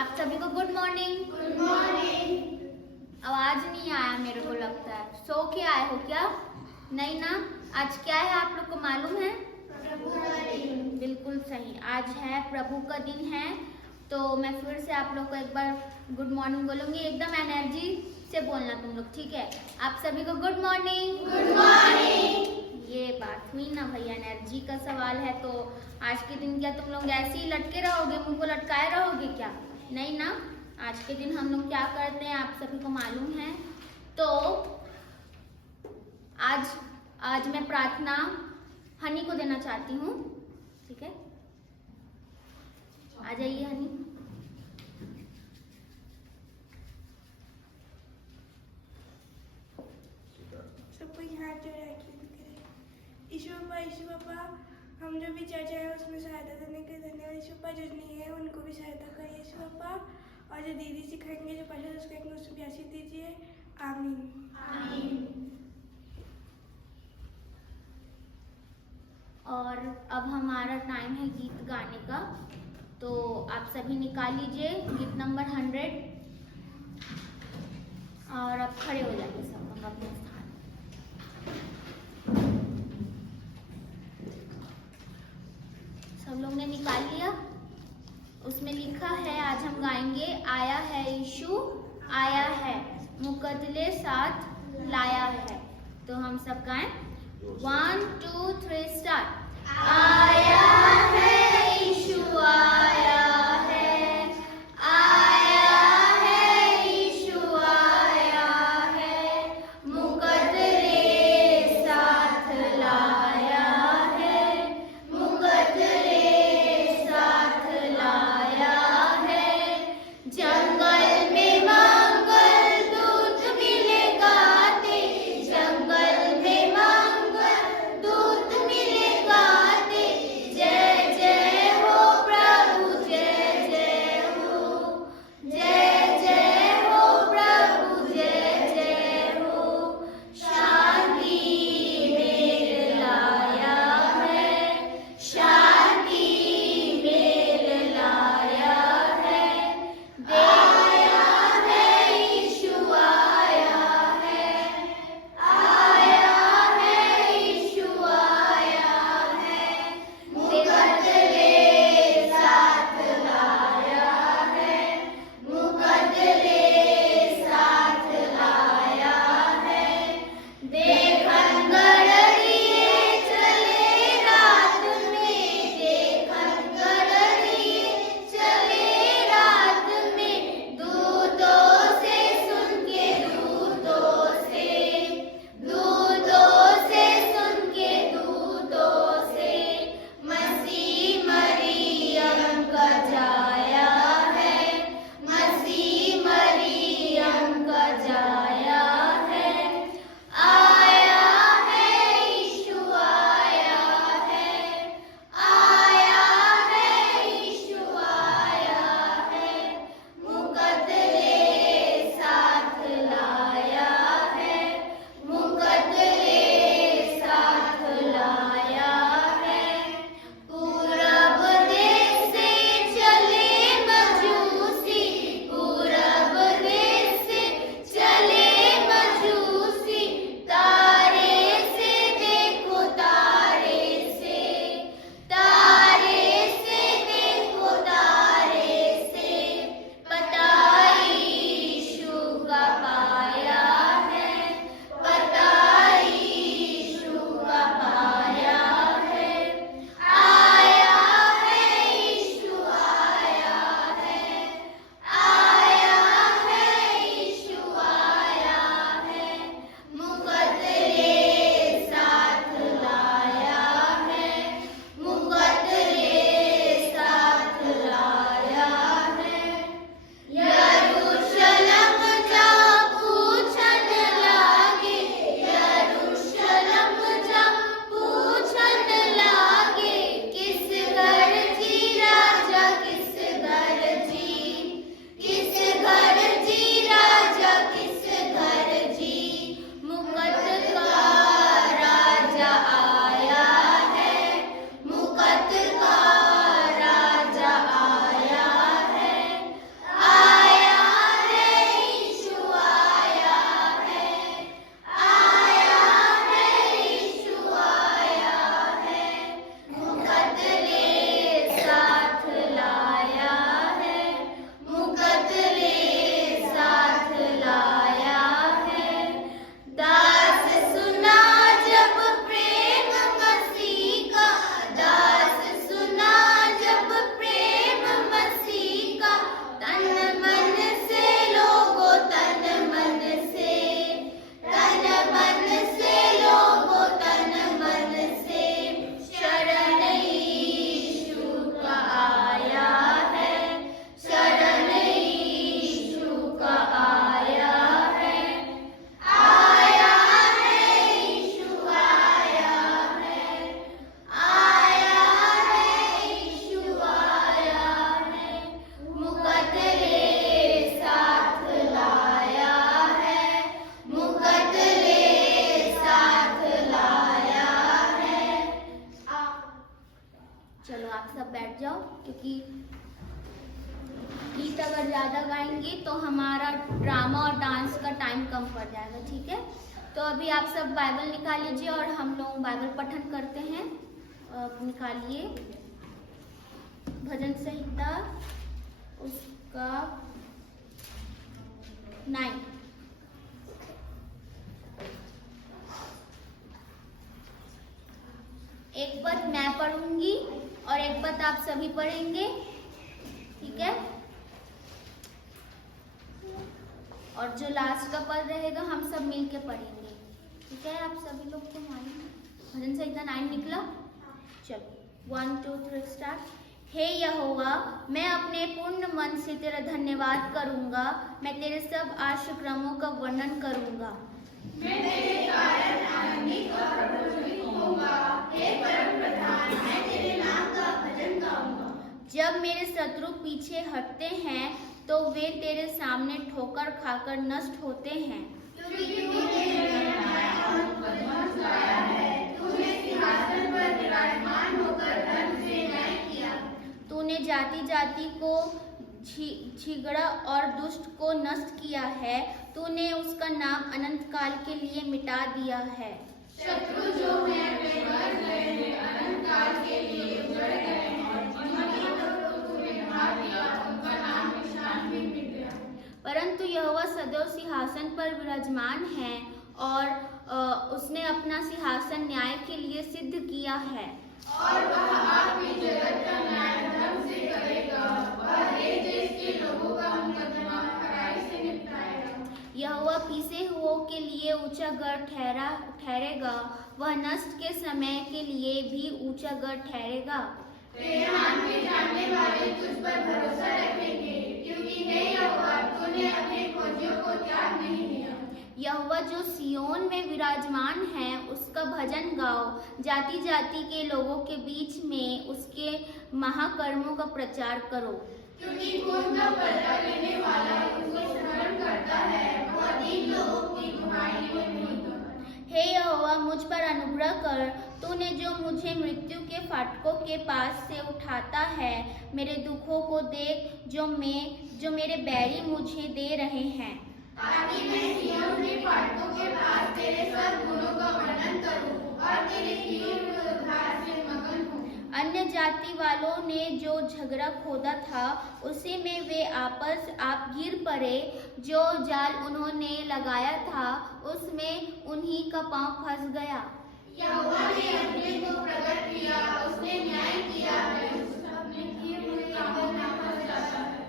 आप सभी को गुड मॉर्निंग। Good morning. आवाज नहीं आया मेरे को लगता है। सो के आए हो क्या? नहीं ना। आज क्या है आप लोग को मालूम है? प्रभु का दिन। बिल्कुल सही, आज है प्रभु का दिन है। तो मैं फिर से आप लोग को एक बार गुड मॉर्निंग बोलूंगी, एकदम एनर्जी से बोलना तुम लोग, ठीक है? आप सभी को गुड मॉर्निंग। Good morning. ये बात हुई ना भैया, एनर्जी का सवाल है। तो आज के दिन क्या तुम लोग ऐसे ही लटके रहोगे, मुंह को लटकाए रहोगे क्या? नहीं ना। आज के दिन हम लोग क्या करते हैं आप सभी को मालूम है। तो आज मैं प्रार्थना हनी को देना चाहती हूँ, ठीक है? आ जाइए हनी। सबको यहाँ जोड़ा करें। ईशु पापा, हम जो भी चर्चा है उसमें सहायता देने के धन्यवाद। ईशु पापा जो नहीं है उनको भी सहायता करिए ईशु पापा, और जो दीदी सिखाएंगे जो पढ़े उसको एक मुझसे भी आशीष दीजिए। आमीन। आमीन। और अब हमारा टाइम है गीत गाने का, तो आप सभी निकाल लीजिए गीत नंबर 100 और अब खड़े हो जाइए सब लोग अपने स्थान। सब लोग ने निकाल लिया? उसमें लिखा है आज हम गाएंगे, आया है यीशु आया है, मुकद्दले साथ लाया है। तो हम सब गाएं, 1 2 3 स्टार्ट। आया है यीशु आया है, आया है यीशु आया है, मुकद्दले साथ लाया है, मुकद्दले साथ लाया है। जंगल में मंगल दूत मिले गाते, जंगल में मंगल दूत मिले गाते, जय जय गीत अगर ज़्यादा गाएंगे तो हमारा ड्रामा और डांस का टाइम कम पड़ जाएगा, ठीक है। तो अभी आप सब बाइबल निकाल लीजिए और हम लोग बाइबल पठन करते हैं। निकालिए भजन संहिता उसका 9। एक पद मैं पढ़ूंगी और एक पद आप सभी पढ़ेंगे, ठीक है। और जो लास्ट का पद रहेगा हम सब मिलके पढ़ेंगे, ठीक है। आप सभी लोग को मालूम है भजन संहिता 9 निकला। चलो 1 2 3 स्टार्ट। हे यहोवा, मैं अपने पूर्ण मन से तेरा धन्यवाद करूंगा, मैं तेरे सब आश्रमों का वर्णन करूंगा। मैं तेरे कारण आनंदित और प्रफुल्लित होऊंगा। हे परम प्रधान, मैं तेरे नाम का भजन गाऊंगा। जब मेरे शत्रु पीछे हटते हैं तो वे तेरे सामने ठोकर खाकर नष्ट होते हैं। क्योंकि तूने न्याय और मुकद्दमा चलाया है, तूने सिंहासन पर विराजमान होकर धर्म से न्याय किया। तूने जाति जाति को झिगड़ा और दुष्ट को नष्ट किया है, तूने उसका नाम अनंत काल के लिए मिटा दिया है। शत्रु जो मैं अपने घर गए हैं, अनंत काल के लिए उजड़ गए हैं, जिन्होंने तो तूने मार दिया, उनका नाम निशान भी मिट गया। परंतु यहोवा सदैव सिंहासन पर विराजमान है और उसने अपना सिंहासन न्याय के लिए सिद्ध किया है। और वह आपकी जगत का न्याय धर्म से करेगा, वह देश देश के लोगों का मुकद्दमा खराई से निपटाएगा। यहोवा पीसे हुओं के लिए ऊंचा गढ़ ठहरेगा, वह नष्ट के समय के लिए भी ऊंचा गढ़ ठहरेगा। तेरे नाम के जानने वाले तुझ पर भरोसा रखेंगे, क्योंकि हे यहोवा, तूने अपने खोजियों को त्याग नहीं दिया। यहोवा जो सियोन में विराजमान है उसका भजन गाओ, जाति जाति के लोगों के बीच में उसके महाकर्मों का प्रचार करो। क्योंकि खून का बदला लेने वाला उसको स्मरण करता है, वह दीन लोगों की दुहाई को नहीं करता। हे यहोवा, मुझ पर अनुग्रह कर, तूने जो मुझे मृत्यु के फाटकों के पास से उठाता है। मेरे दुखों को देख जो मेरे बैरी मुझे दे रहे हैं, ताकि मैं सिय्योन के फाटकों के पास तेरे सब गुणों का वर्णन करूं और तेरे किए हुए उद्धार से मगन हूं। अन्य जाति वालों ने जो झगड़ा खोदा था उसी में वे आप गिर पड़े, जो जाल उन्होंने लगाया था उसमें उन्हीं का पांव फंस गया। यहोवा ने अपने को प्रकट किया, उसने न्याय किया है, उसने अपने किए हुए कामों में फंस जाता है।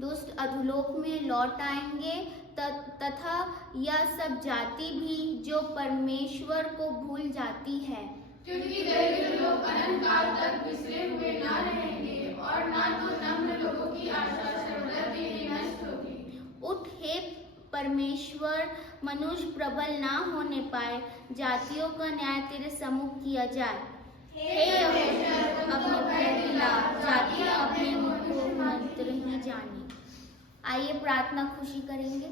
दुष्ट अधोलोक में लौट आएंगे तथा यह सब जाति भी जो परमेश्वर को भूल जाती है। क्योंकि दरिद्र लोग अनंत काल तक बिसरे हुए ना रहेंगे, और ना तो नम्र लोगों की आशा सर्वदा के लिए नष्ट होगी। उठ हे परमेश्वर, मनुष्य प्रबल ना होने पाए, जातियों का न्याय तेरे सम्मुख किया जाए। हे यहोवा, अपने भय दिला, जातियां अपने मुख को मंत्र ही जाने। आइए प्रार्थना खुशी करेंगे।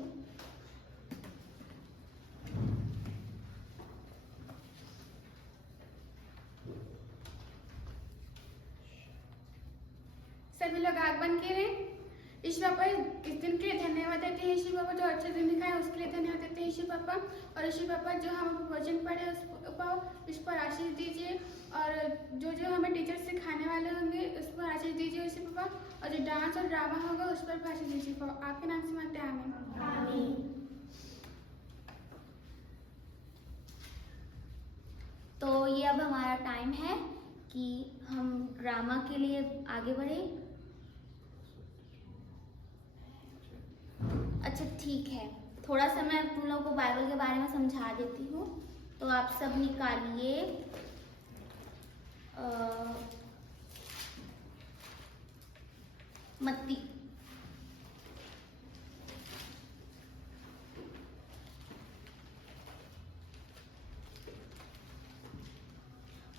सभी लोग आग बंद करें। ईश्वर पापा इस दिन के लिए धन्यवाद देते हैं। ईश्वर पापा जो अच्छा दिन दिखाए उसके लिए धन्यवाद देते हैं ईश्वर पापा। और ईश्वर पापा जो हम वचन पढ़े उस पर आशीष दीजिए, और जो हमें टीचर सिखाने वाले होंगे उस पर आशीष दीजिए ईश्वर पापा, और जो डांस और ड्रामा होगा उस पर भी आशीष दीजिए पापा। आपके नाम से मांगते हैं, आमीन। तो ये अब हमारा टाइम है कि हम ड्रामा के लिए आगे बढ़े। अच्छा ठीक है, थोड़ा सा मैं तुम लोगों को बाइबल के बारे में समझा देती हूँ। तो आप सब निकालिए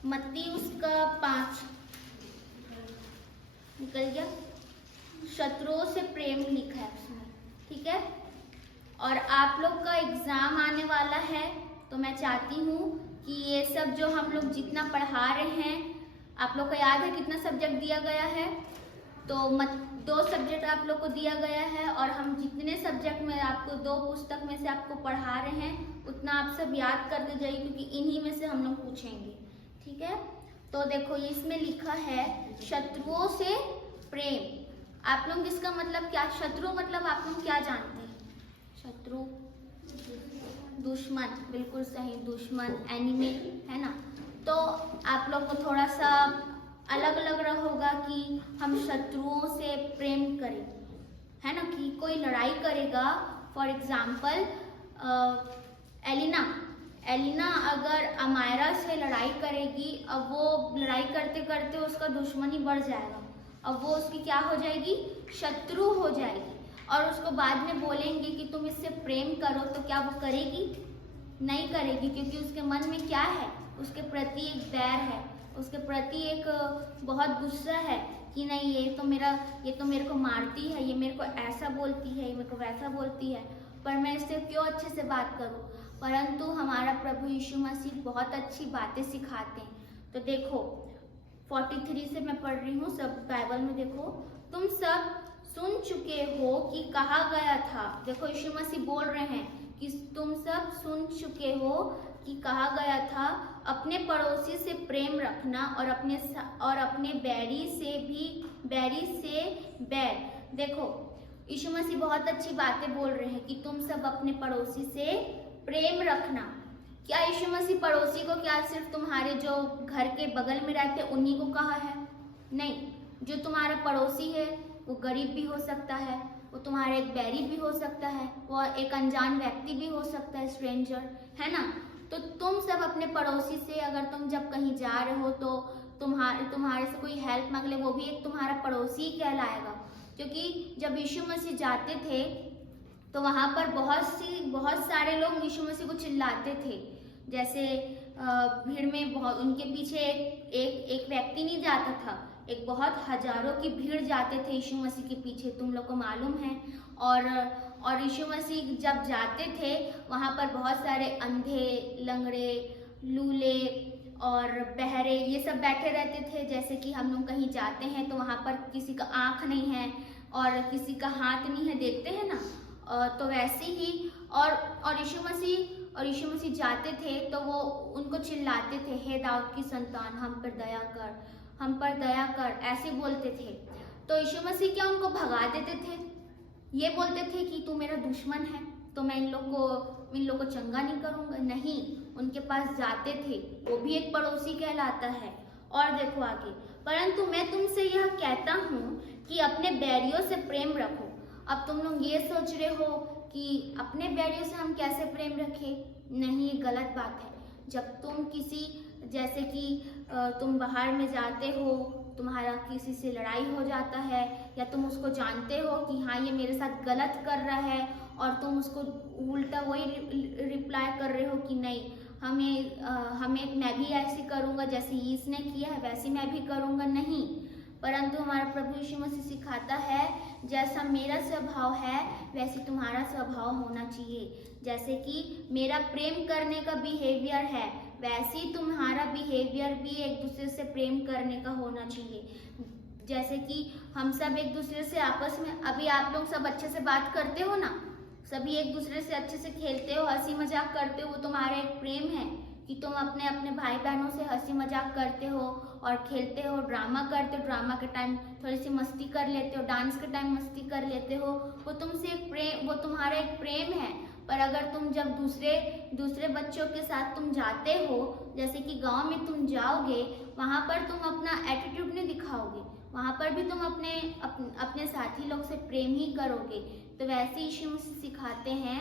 मत्ती उसका 5 निकल गया। शत्रुओं से प्रेम लिखा है उसमें, ठीक है। और आप लोग का एग्जाम आने वाला है, तो मैं चाहती हूँ कि ये सब जो हम लोग जितना पढ़ा रहे हैं, आप लोग को याद है कितना सब्जेक्ट दिया गया है? तो 2 सब्जेक्ट आप लोग को दिया गया है और हम जितने सब्जेक्ट में आपको 2 पुस्तक में से आपको पढ़ा रहे हैं उतना आप सब याद करते जाइए, क्योंकि इन्हीं में से हम लोग पूछेंगे। ठीक है, तो देखो इसमें लिखा है शत्रुओं से प्रेम। आप लोग इसका मतलब क्या, शत्रु मतलब आप लोग क्या जानते हैं? शत्रु दुश्मन, बिल्कुल सही, दुश्मन, एनिमी, है ना। तो आप लोग को थोड़ा सा अलग अलग होगा कि हम शत्रुओं से प्रेम करें, है ना। कि कोई लड़ाई करेगा, फॉर एग्जाम्पल एलिना अगर अमायरा से लड़ाई करेगी, अब वो लड़ाई करते करते उसका दुश्मनी बढ़ जाएगा, अब वो उसकी क्या हो जाएगी, शत्रु हो जाएगी। और उसको बाद में बोलेंगे कि तुम इससे प्रेम करो, तो क्या वो करेगी? नहीं करेगी, क्योंकि उसके मन में क्या है, उसके प्रति एक बैर है, उसके प्रति एक बहुत गुस्सा है कि नहीं ये तो मेरे को मारती है, ये मेरे को ऐसा बोलती है, ये मेरे को वैसा बोलती है, पर मैं इससे क्यों अच्छे से बात करूं। परंतु हमारा प्रभु यीशु मसीह बहुत अच्छी बातें सिखाते हैं। तो देखो 43 से मैं पढ़ रही हूँ, सब बाइबल में देखो। तुम सब सुन चुके हो कि कहा गया था, देखो यीशु मसीह बोल रहे हैं कि तुम सब सुन चुके हो कि कहा गया था, अपने पड़ोसी से प्रेम रखना और अपने बैरी से बैर। देखो यीशु मसीह बहुत अच्छी बातें बोल रहे हैं कि तुम सब अपने पड़ोसी से प्रेम रखना। क्या यीशु मसीह पड़ोसी को क्या सिर्फ तुम्हारे जो घर के बगल में रहते उन्हीं को कहा है? नहीं, जो तुम्हारा पड़ोसी है वो गरीब भी हो सकता है, वो तुम्हारा एक बैरी भी हो सकता है, वो एक अनजान व्यक्ति भी हो सकता है, स्ट्रेंजर, है ना। तो तुम सब अपने पड़ोसी से, अगर तुम जब कहीं जा रहे हो तो तुम्हारे से कोई हेल्प मांग ले, वो भी एक तुम्हारा पड़ोसी ही कहलाएगा। क्योंकि जब यीशु मसीह जाते थे तो वहाँ पर बहुत सारे लोग यीशु मसीह को चिल्लाते थे। जैसे भीड़ में बहुत उनके पीछे एक व्यक्ति नहीं जाता था, एक बहुत हजारों की भीड़ जाते थे यीशु मसीह के पीछे, तुम लोग को मालूम है। और यीशु मसीह जब जाते थे वहाँ पर बहुत सारे अंधे, लंगड़े, लूले और बहरे ये सब बैठे रहते थे। जैसे कि हम लोग कहीं जाते हैं तो वहाँ पर किसी का आँख नहीं है और किसी का हाथ नहीं है, देखते हैं ना। तो वैसे ही और यीशु मसीह जाते थे तो वो उनको चिल्लाते थे, हे दाऊद की संतान, हम पर दया कर, हम पर दया कर, ऐसे बोलते थे। तो यीशु मसीह क्या उनको भगा देते थे? ये बोलते थे कि तू मेरा दुश्मन है तो मैं इन लोग को चंगा नहीं करूँगा? नहीं, उनके पास जाते थे, वो भी एक पड़ोसी कहलाता है। और देखो आगे, परंतु मैं तुमसे यह कहता हूँ कि अपने बैरियों से प्रेम रखो। अब तुम लोग ये सोच रहे हो कि अपने बैरियों से हम कैसे प्रेम रखें? नहीं, ये गलत बात है। जब तुम जैसे कि तुम बाहर में जाते हो, तुम्हारा किसी से लड़ाई हो जाता है, या तुम उसको जानते हो कि हाँ ये मेरे साथ गलत कर रहा है, और तुम उसको उल्टा वही रिप्लाई कर रहे हो कि नहीं, मैं भी ऐसे करूँगा, जैसे इसने किया है वैसे मैं भी करूँगा। नहीं, परंतु हमारा प्रभु यीशु मसीह सिखाता है जैसा मेरा स्वभाव है वैसे तुम्हारा स्वभाव होना चाहिए। जैसे कि मेरा प्रेम करने का बिहेवियर है, वैसे ही तुम्हारा बिहेवियर भी एक दूसरे से प्रेम करने का होना चाहिए। जैसे कि हम सब एक दूसरे से आपस में, अभी आप लोग सब अच्छे से बात करते हो ना, सभी एक दूसरे से अच्छे से खेलते हो, हंसी मजाक करते हो, वो तुम्हारा एक प्रेम है कि तुम अपने भाई बहनों से हंसी मजाक करते हो और खेलते हो, ड्रामा करते हो, ड्रामा के टाइम थोड़ी सी मस्ती कर लेते हो, डांस के टाइम मस्ती कर लेते हो, वो तुम्हारा एक प्रेम है। पर अगर तुम जब दूसरे बच्चों के साथ तुम जाते हो, जैसे कि गांव में तुम जाओगे, वहाँ पर तुम अपना एटीट्यूड नहीं दिखाओगे, वहाँ पर भी तुम अपने साथी लोग से प्रेम ही करोगे। तो वैसे यीशु मसीह सिखाते हैं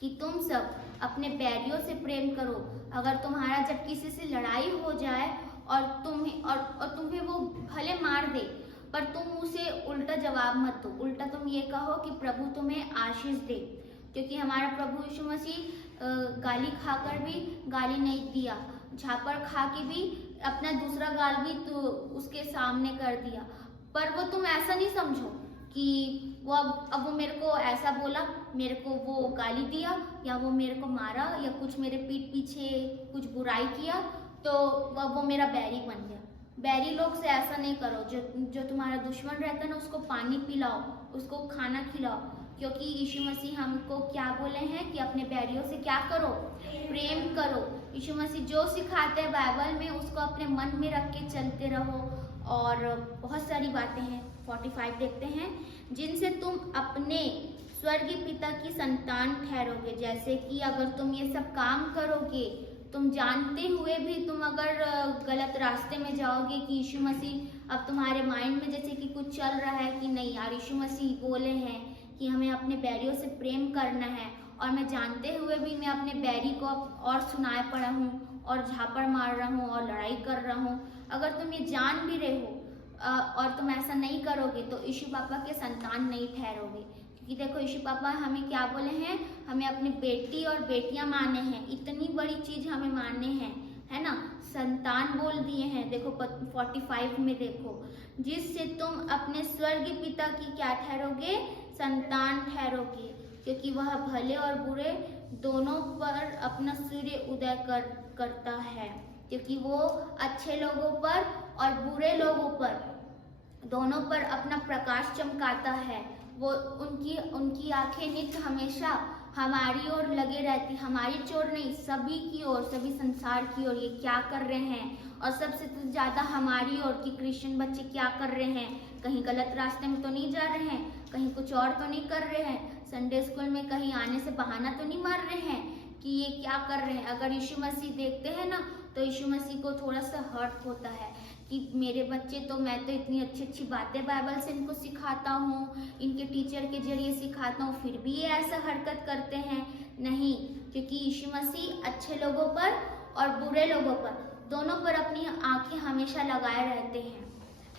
कि तुम सब अपने बैरियों से प्रेम करो। अगर तुम्हारा जब किसी से लड़ाई हो जाए और तुम्हें वो भले मार दे, पर तुम उसे उल्टा जवाब मत दो, उल्टा तुम ये कहो कि प्रभु तुम्हें आशीष दे। क्योंकि हमारा प्रभु यीशु मसीह गाली खाकर भी गाली नहीं दिया, झापड़ खा के भी अपना दूसरा गाल भी तो उसके सामने कर दिया। पर वो तुम ऐसा नहीं समझो कि वो अब वो मेरे को ऐसा बोला, मेरे को वो गाली दिया, या वो मेरे को मारा, या कुछ मेरे पीठ पीछे कुछ बुराई किया, तो वो मेरा बैरी बन गया। बैरी लोग से ऐसा नहीं करो। जो तुम्हारा दुश्मन रहता है ना, उसको पानी पिलाओ, उसको खाना खिलाओ, क्योंकि यीशु मसीह हमको क्या बोले हैं कि अपने बैरियों से क्या करो, प्रेम करो। यीशु मसीह जो सिखाते हैं बाइबल में, उसको अपने मन में रख के चलते रहो। और बहुत सारी बातें हैं। 45 देखते हैं, जिनसे तुम अपने स्वर्गीय पिता की संतान ठहरोगे। जैसे कि अगर तुम ये सब काम करोगे, तुम जानते हुए भी तुम अगर गलत रास्ते में जाओगे, कि यीशु मसीह अब तुम्हारे माइंड में जैसे कि कुछ चल रहा है कि नहीं यार, यीशु मसीह बोले हैं कि हमें अपने बैरियों से प्रेम करना है, और मैं जानते हुए भी मैं अपने बैरी को और सुनाए पड़ा हूँ और झापड़ मार रहा हूँ और लड़ाई कर रहा हूँ। अगर तुम ये जान भी रहे हो और तुम ऐसा नहीं करोगे, तो यीशु पापा के संतान नहीं ठहरोगे। क्योंकि देखो, यीशु पापा हमें क्या बोले हैं, हमें अपनी बेटी और बेटियां माने हैं, इतनी बड़ी चीज हमें मानने हैं, है ना। संतान बोल दिए हैं। देखो 45 में देखो, जिससे तुम अपने स्वर्गीय पिता की क्या ठहरोगे, संतान ठहरोगे, क्योंकि वह भले और बुरे दोनों पर अपना सूर्य उदय करता है। क्योंकि वो अच्छे लोगों पर और बुरे लोगों पर दोनों पर अपना प्रकाश चमकाता है। वो उनकी आंखें नित्य हमेशा हमारी ओर लगे रहती, हमारी ओर नहीं, सभी की ओर, सभी संसार की ओर, ये क्या कर रहे हैं। और सबसे ज़्यादा हमारी ओर कि क्रिश्चियन बच्चे क्या कर रहे हैं, कहीं गलत रास्ते में तो नहीं जा रहे हैं, कहीं कुछ और तो नहीं कर रहे हैं, संडे स्कूल में कहीं आने से बहाना तो नहीं मार रहे हैं कि ये क्या कर रहे हैं। अगर यीशु मसीह देखते हैं ना, तो यीशु मसीह को थोड़ा सा हर्ट होता है कि मेरे बच्चे तो, मैं तो इतनी अच्छी अच्छी बातें बाइबल से इनको सिखाता हूँ, इनके टीचर के जरिए सिखाता हूँ, फिर भी ये ऐसा हरकत करते हैं। नहीं, क्योंकि यीशु मसीह अच्छे लोगों पर और बुरे लोगों पर दोनों पर अपनी आंखें हमेशा लगाए रहते हैं।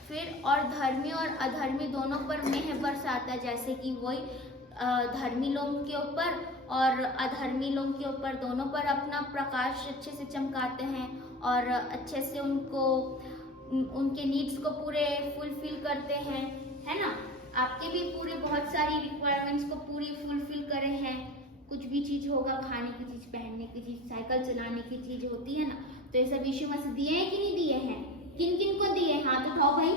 फिर और धर्मी और अधर्मी दोनों पर मेह बरसाता है। जैसे कि वही धर्मी लोगों के ऊपर और अधर्मी लोगों के ऊपर दोनों पर अपना प्रकाश अच्छे से चमकाते हैं और अच्छे से उनके नीड्स को पूरे फुलफिल करते हैं, है ना। आपके भी पूरे बहुत सारी रिक्वायरमेंट्स को पूरी फुलफिल करे हैं। कुछ भी चीज़ होगा, खाने की चीज़, पहनने की चीज़, साइकिल चलाने की चीज़ होती है ना, तो ये सब यीशु मसीह दिए हैं कि नहीं दिए हैं? किन किन को दिए? हाथ उठाओ भाई।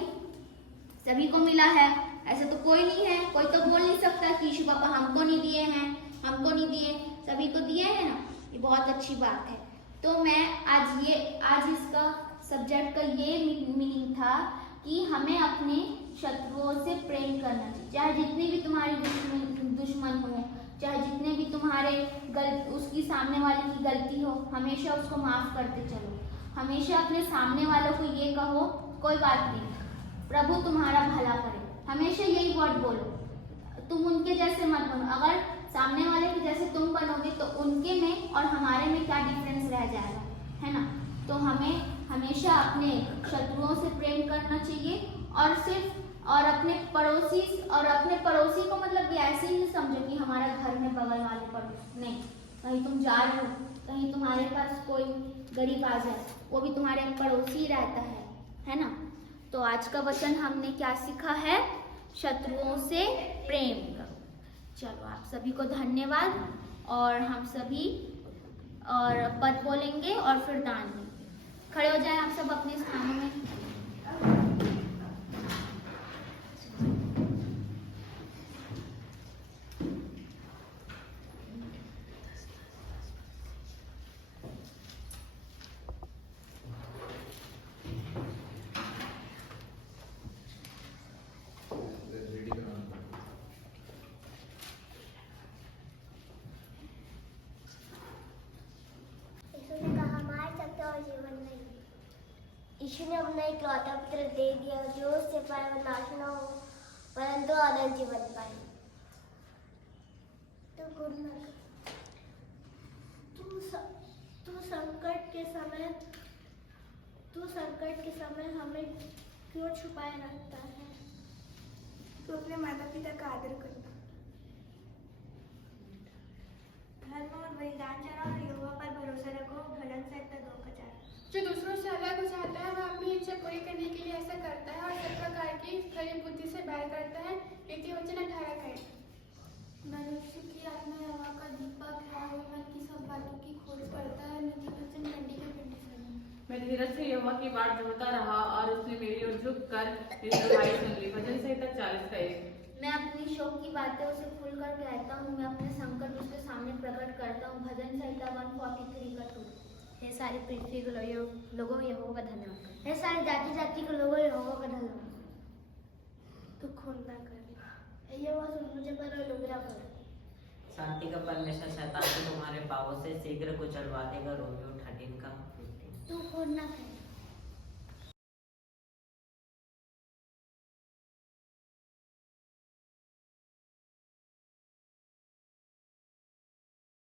सभी को मिला है, ऐसा तो कोई नहीं है। कोई तो बोल नहीं सकता कि यीशु पापा हमको नहीं दिए हैं, हमको नहीं दिए, सभी को दिए हैं ना। ये बहुत अच्छी बात है। तो मैं आज इसका सब्जेक्ट का ये मीनिंग था कि हमें अपने शत्रुओं से प्रेम करना चाहिए। चाहे जितने भी तुम्हारे दुश्मन हो, चाहे जितने भी तुम्हारे उसकी सामने वाले की गलती हो, हमेशा उसको माफ करते चलो। हमेशा अपने सामने वालों को ये कहो, कोई बात नहीं, प्रभु तुम्हारा भला करे। हमेशा यही वर्ड बोलो। तुम उनके जैसे मत बनो। अगर सामने वाले के जैसे तुम बनोगे, तो उनके में और हमारे में क्या डिफरेंस रह जाएगा, है ना। तो हमें हमेशा अपने शत्रुओं से प्रेम करना चाहिए। और अपने पड़ोसी को मतलब कि ऐसे ही समझो कि हमारा घर में बगल वाले पड़ोसी नहीं। कहीं तुम जा रहे हो, कहीं तुम्हारे पास कोई गरीब आ जाए, वो भी तुम्हारे पड़ोसी रहता है ना। तो आज का वचन हमने क्या सीखा है? शत्रुओं से प्रेम करो। चलो, आप सभी को धन्यवाद। और हम सभी और पद बोलेंगे और फिर दान देंगे। खड़े हो जाएं आप सब अपने स्थानों में। यीशु ने अपना इकलौता पुत्र दे दिया, जो उससे पाए वो नाश न हो, परंतु अनंत जीवन पाए। तो तू संकट के समय हमें क्यों छुपाए रखता है? तो अपने माता पिता का आदर करना, धर्म और बलिदान चढ़ाओ और यहोवा पर भरोसा रखो। भजन संहिता 2:4। जो दूसरों से अलग हो जाता है, वह अपनी इच्छा पूरी करने के लिए ऐसा करता है और सब प्रकार की खरी बुद्धि से बैर करता है। नीति वचन 18 है। मनुष्य की आत्मा हवा का दीपक है, वो मन की सब बातों की खोज करता है। नीति वचन 20 के 27। मैं धीरज से यहोवा की बात जोड़ता रहा और उसने मेरी ओर झुक कर मेरी दुहाई सुन ली। भजन संहिता 40 का 1। मैं अपनी शोक की बातें उसे खुलकर कहता हूँ, मैं अपने संकट उसके सामने प्रकट करता हूँ। भजन संहिता 143 का 2। हे सारी पृथ्वी के लोगों यहोवा का धन्यवाद करो। हे सारी जाति जाति के लोगों यहोवा का धन्यवाद करो। तू खून ना कर। हे यहोवा सुन मुझे पर और लुगरा कर। शांति का परमेश्वर शैतान को तुम्हारे पापों से शीघ्र कुचलवा देगा। रोमियो 13 का 15। तू खून ना कर।